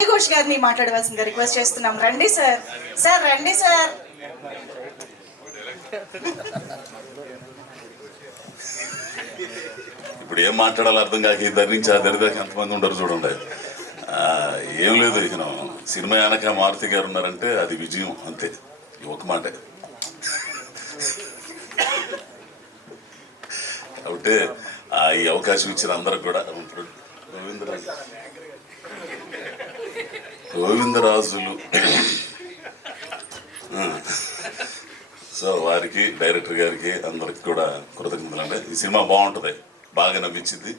ఘోష్ గారిని మాట్లాడవలసిందిగా రిక్వెస్ట్ చేస్తున్నాం. రండి సార్. సార్ రండి సార్. ఇప్పుడు ఏం మాట్లాడాలో అర్థం కాక ఇద్దరి నుంచి ఆ దరిదాకా ఎంతమంది ఉండరు చూడండి. ఏం లేదు ఇక సినిమా వెనక మారుతి గారు ఉన్నారంటే అది విజయం అంతే. ఒక మాట. కాబట్టి ఈ అవకాశం ఇచ్చిన అందరికి కూడా రవీంద్ర గోవిందరాజులు. ఆ. సో వారికి డైరెక్టర్ గారికి అందరికి కూడా కృతజ్ఞతలు. అంటే ఈ సినిమా బాగుంటుంది. బాగా నవ్వించింది.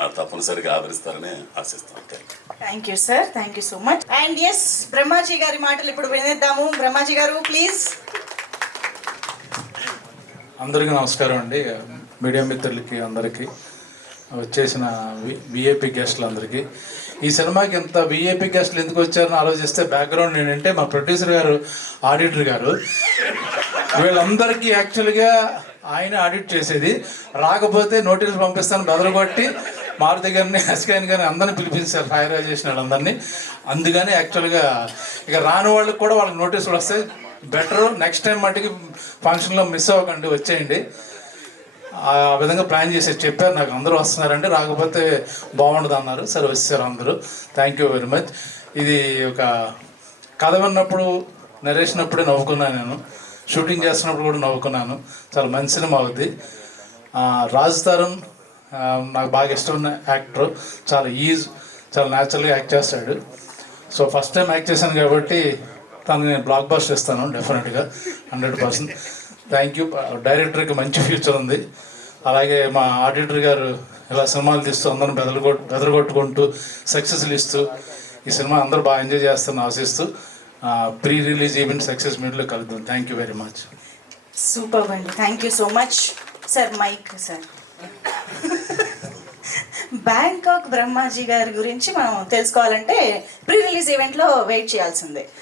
ఆ, తప్పనిసరిగా ఆదరిస్తారని ఆశిస్తాను thank you thank you sir thank you so much and S Brahmaji గారి మాటలు ఇప్పుడు వినేద్దాము. బ్రహ్మాజీ గారు ప్లీజ్ అందరికీ నమస్కారం అండి. మీడియా మిత్రులకి అందరికీ. వచ్చేసిన బిఏపి గెస్ట్లు అందరికీ ఈ సినిమాకి ఇంత విఏపీ గెస్ట్లు ఎందుకు వచ్చారని ఆలోచిస్తే బ్యాక్గ్రౌండ్ ఏంటంటే మా ప్రొడ్యూసర్ గారు ఆడిటర్ గారు. వీళ్ళందరికీ యాక్చువల్గా ఆయన ఆడిట్ చేసేది. రాకపోతే నోటీసులు పంపిస్తాను బెదరగొట్టి మారుతి గారిని హస్కాన్ గారిని అందరిని పిలిపించారు ఫైర్ చేసిన వాళ్ళందరినీ. అందుకని యాక్చువల్గా ఇక రాని వాళ్ళకి కూడా వాళ్ళకి నోటీసులు వస్తాయి. బెటర్ నెక్స్ట్ టైం మటుకి ఫంక్షన్లో మిస్ అవ్వకండి వచ్చేయండి. ఆ విధంగా ప్లాన్ చేసి చెప్పారు. నాకు అందరూ వస్తున్నారండి. రాకపోతే బాగుండదు అన్నారు. సరే వచ్చారు అందరూ. థ్యాంక్ యూ వెరీ మచ్ ఇది ఒక కథ విన్నప్పుడు నరేసినప్పుడే నవ్వుకున్నాను నేను. షూటింగ్ చేస్తున్నప్పుడు కూడా నవ్వుకున్నాను. చాలా మంచి సినిమా అవుద్ది రాజ్ తరుణ్ నాకు బాగా ఇష్టమైన యాక్టర్. చాలా ఈజ్ చాలా న్యాచురల్గా యాక్ట్ చేస్తాడు. సో ఫస్ట్ టైం యాక్ట్ చేశాను కాబట్టి తను నేను బ్లాక్ బస్ట్ ఇస్తాను డెఫినెట్గా హండ్రెడ్ పర్సెంట్ థ్యాంక్ యూ. డైరెక్టర్కి మంచి ఫ్యూచర్ ఉంది. అలాగే మా ఆడిటర్ గారు ఇలా సినిమాలు తీస్తూ అందరిని బెదరగొట్ బెదరగొట్టుకుంటూ సక్సెస్లు ఇస్తూ ఈ సినిమా అందరూ బాగా ఎంజాయ్ చేస్తారని ఆశిస్తూ ప్రీ రిలీజ్ ఈవెంట్ సక్సెస్ మీట్లో కలుద్దాం. Thank you very much. Super అండి. Thank you so much. Sir mike sir. Bangkok Brahmaji గారి గురించి మనం తెలుసుకోవాలంటే ప్రీ రిలీజ్ ఈవెంట్లో వెయిట్ చేయాల్సిందే.